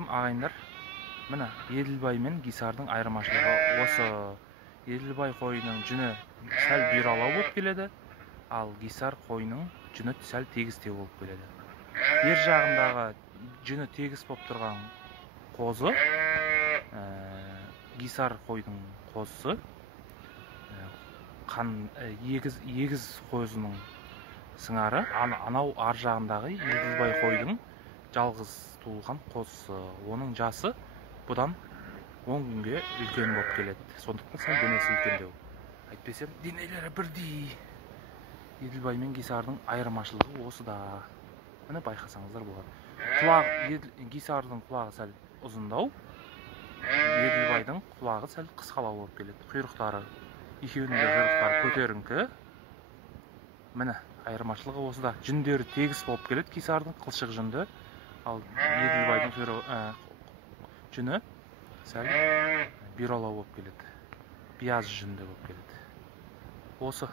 Ассалаумағалейкум ағайындар. Міне Еділбай мен Гисардың айырмашылығы осы. Еділбай қойының жүні сәл бұйралау болып келеді, ал Гисар қойының жүні сәл тегістеу болып келеді. Бер жағындағы жүні тегіс болып тұрған қозы Гисар қойдың қозысы, егіз қозының сыңары, анау ар жағындағы Еділбай қойдың жалғыз туылған қозысы. Оның жасы бұдан 10 күнге үлкен болып келеді. Сондықтан сәл денесі үлкендеу. Әйтпесем, денелері бірдей. Еділбай мен Гисардың айырмашылығы осыда. Міне байқасаңыздар болады. Гисардың құлағы сәл ұзындау, Еділбайдың құлағы сәл қысқалау болып келеді. Құйрықтары, екеуінің де құйрықтары көтеріңкі. Міне айырмашылығы осыда. Жүндері тегіс болып келеді. Гисардың қылшық жүнді, ал Еділбайдың жүні сәл бұйралау болып келеді. Биязы жүнді болып келеді. Осы.